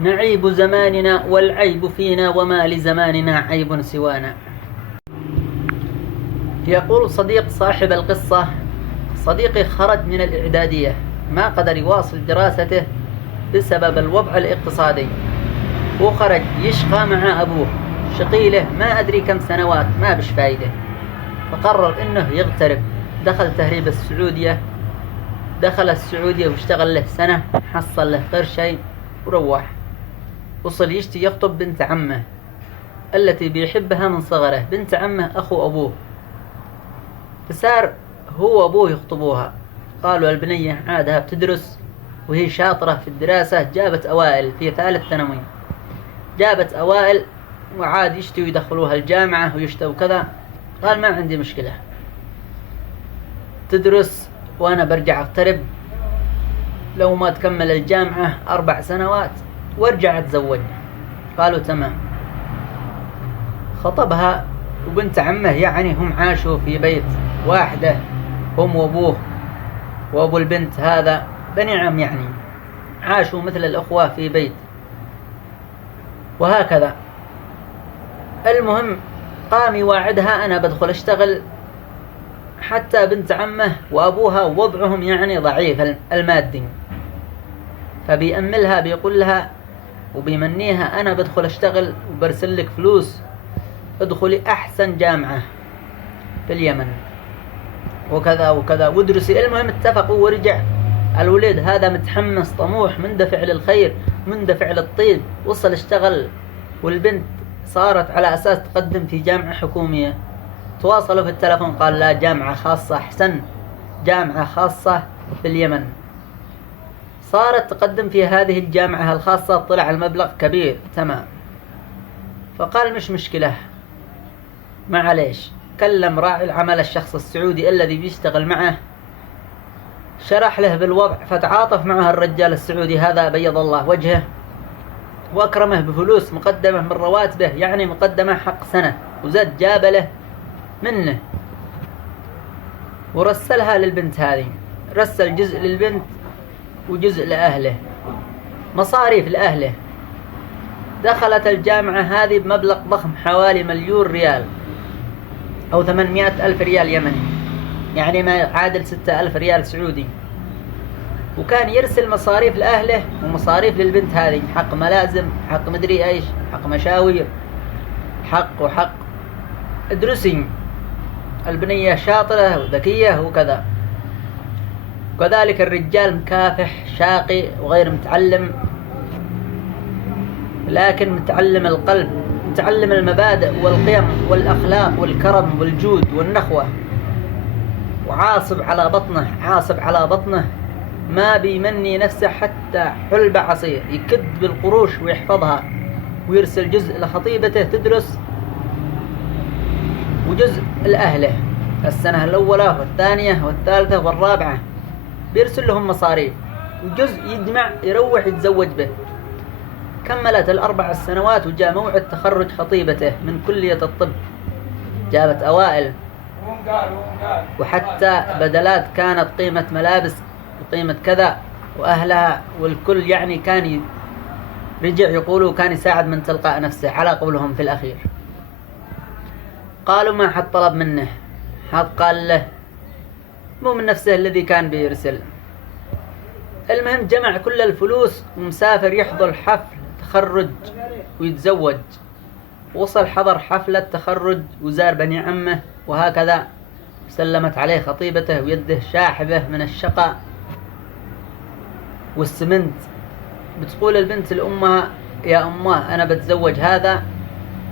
نعيب زماننا والعيب فينا وما لزماننا عيب سوانا. يقول صديق صاحب القصة: صديقي خرج من الإعدادية، ما قدر يواصل دراسته بسبب الوضع الاقتصادي، وخرج يشقى مع أبوه، شقيله ما أدري كم سنوات ما بش فايدة، فقرر إنه يغترب. دخل السعودية واشتغل له سنة، حصل له قرشين وروح. وصل يشتي يخطب بنت عمه التي بيحبها من صغره، بنت عمه أخو أبوه، فصار هو وأبوه يخطبوها. قالوا البنية عادها بتدرس وهي شاطرة في الدراسة، جابت أوائل في ثالث ثانوي، جابت أوائل وعاد يشتوا يدخلوها الجامعة ويشتوا كذا. قال ما عندي مشكلة، تدرس وأنا برجع أغترب، لو ما تكمل الجامعة 4 سنوات وارجع أتزوج. قالوا تمام. خطبها، وبنت عمه يعني هم عاشوا في بيت واحدة، هم وأبوه وأبو البنت هذا بني عم، يعني عاشوا مثل الأخوة في بيت، وهكذا. المهم قام يواعدها: أنا بدخل أشتغل. حتى بنت عمه وأبوها وضعهم يعني ضعيف المادي، فبيأملها بيقول لها وبيمنيها: أنا بدخل أشتغل وبرسل لك فلوس، ادخلي أحسن جامعة في اليمن وكذا وكذا وادرسي. المهم اتفقوا ورجع. الولد هذا متحمس طموح مندفع للخير مندفع للطيب، وصل اشتغل، والبنت صارت على أساس تقدم في جامعة حكومية. تواصلوا في التلفون، قال لا، جامعة خاصة أحسن، جامعة خاصة في اليمن. صارت تقدم في هذه الجامعة الخاصة، طلع المبلغ كبير تمام. فقال مش مشكلة، معليش. كلم راعي العمل الشخص السعودي الذي بيشتغل معه، شرح له بالوضع، فتعاطف معه الرجال السعودي هذا بيض الله وجهه، وأكرمه بفلوس مقدمة من رواتبه، يعني مقدمة حق سنة، وزاد جاب له منه، ورسلها للبنت هذه. رسل جزء للبنت وجزء لأهله، مصاريف لأهله. دخلت الجامعة هذه بمبلغ ضخم، حوالي 1,000,000 ريال أو 800,000 ريال يمني، يعني ما يعادل 6,000 ريال سعودي. وكان يرسل مصاريف لأهله ومصاريف للبنت هذه، حق ملازم، حق مدري ايش، حق مشاوير، حق وحق. ادرسي، البنية شاطرة وذكية وكذا. وكذلك الرجال مكافح شاقي وغير متعلم، لكن متعلم القلب، متعلم المبادئ والقيم والأخلاق والكرم والجود والنخوة، وعاصب على بطنه، ما بيمني نفسه حتى حلبة عصير، يكد بالقروش ويحفظها، ويرسل جزء لخطيبته تدرس، وجزء لأهله السنة الأولى والثانية والثالثة والرابعة، بيرسل لهم مصاريف، وجزء يجمع يروح يتزوج به. كملت ال4 سنوات وجاء موعد تخرج خطيبته من كلية الطب، جابت أوائل، وحتى بدلات كانت قيمة ملابس وقيمة كذا، وأهلها والكل يعني كان رجع يقولوا كان يساعد من تلقاء نفسه على قولهم في الأخير. قالوا ما حد طلب منه، حد قال له مو من نفسه الذي كان بيرسل. المهم جمع كل الفلوس ومسافر يحضر حفل تخرج ويتزوج. وصل حضر حفلة تخرج وزار بني عمه وهكذا، سلمت عليه خطيبته ويده شاحبة من الشقاء والسمنت. بتقول البنت لأمها: يا أمه أنا بتزوج هذا.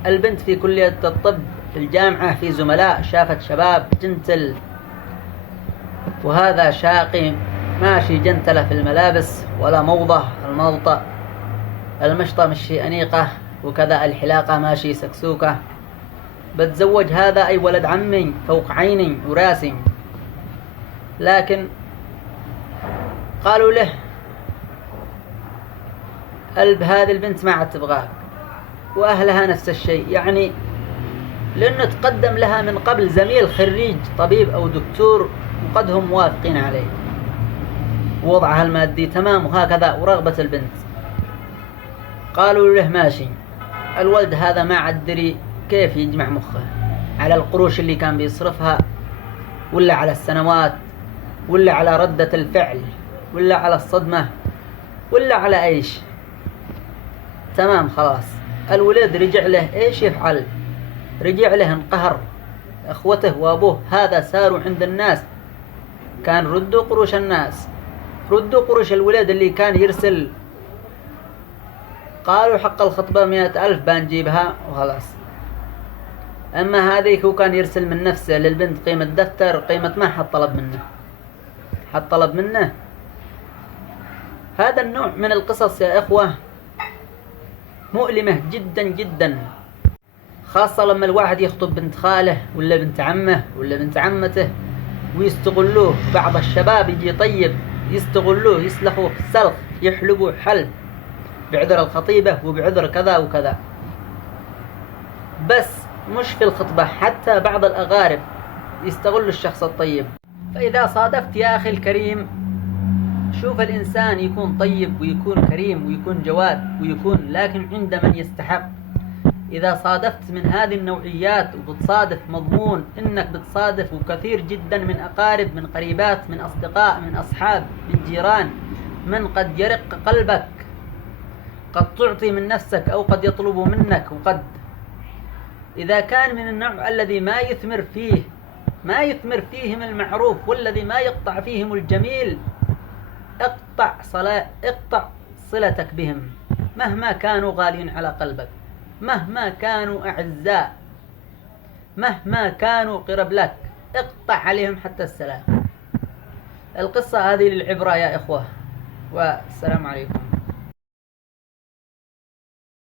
البنت في كلية الطب في الجامعة، في زملاء، شافت شباب جنتل، وهذا شاقي ماشي جنتلة في الملابس ولا موضة، الملطة المشطة مشي أنيقة، وكذا الحلاقة ماشي سكسوكة. بتزوج هذا أي ولد عمي فوق عيني وراسي. لكن قالوا له هذه البنت ما عاد تبغاك، وأهلها نفس الشيء، يعني لأنه تقدم لها من قبل زميل خريج طبيب أو دكتور وقد هم موافقين عليه، ووضعها المادي تمام وهكذا، ورغبة البنت. قالوا له ماشي. الولد هذا ما عدري كيف يجمع مخه على القروش اللي كان بيصرفها، ولا على السنوات، ولا على ردة الفعل، ولا على الصدمة، ولا على ايش. تمام خلاص. الولد رجع له ايش يفعل؟ رجع له انقهر. اخوته وابوه هذا ساروا عند الناس، كان ردوا قروش الناس، ردوا قروش الولد اللي كان يرسل. قالوا حق الخطبة 100,000 بنجيبها وخلاص. أما هذيك هو كان يرسل من نفسه للبنت قيمة دفتر، قيمة ما حد طلب منه، حد طلب منه. هذا النوع من القصص يا إخوة مؤلمة جدا جدا، خاصة لما الواحد يخطب بنت خاله ولا بنت عمه ولا بنت عمته، ويستغلوه. بعض الشباب يجي طيب يستغلوه، يسلخوه سلخ، يحلبوه حلب بعذر الخطيبة وبعذر كذا وكذا. بس مش في الخطبة، حتى بعض الأغارب يستغلوا الشخص الطيب. فإذا صادفت يا أخي الكريم، شوف الإنسان يكون طيب ويكون كريم ويكون جواد ويكون، لكن عند من يستحق. إذا صادفت من هذه النوعيات وبتصادف مضمون إنك بتصادف، وكثير جدا من أقارب، من قريبات، من أصدقاء، من أصحاب، من جيران، من قد يرق قلبك، قد تعطي من نفسك أو قد يطلب منك، وقد إذا كان من النوع الذي ما يثمر فيهم المعروف، والذي ما يقطع فيهم الجميل، اقطع صلتك بهم مهما كانوا غالين على قلبك، مهما كانوا أعزاء، مهما كانوا قرب لك، اقطع عليهم حتى السلام. القصة هذه للعبرة يا إخوة، والسلام عليكم.